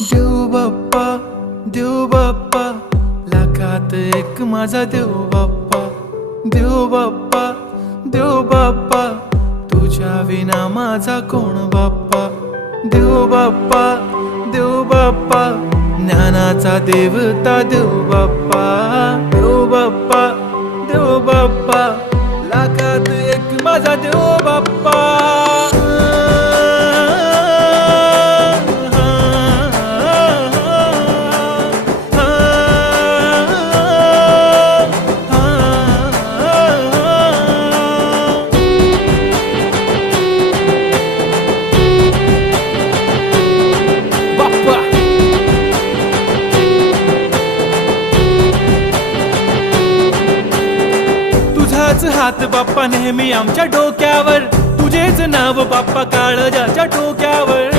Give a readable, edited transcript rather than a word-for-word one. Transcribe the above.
देव बाप्पा, देव बाप्पा, लाखात एक माझा देव बाप्पा. देव बाप्पा, देव बाप्पा, तुझ्या विना माझा कोण बाप्पा. देव बाप्पा, देव बाप्पा, ज्ञानाचा देवता देव बाप्पा. देव बाप्पा, देव बाप्पा, लाखात एक माझा देव बाप्पा. तुझाच हात बाप्पा नेहमी आमच्या डोक्यावर, तुझेच नाव बाप्पा काळजाच्या डोक्यावर.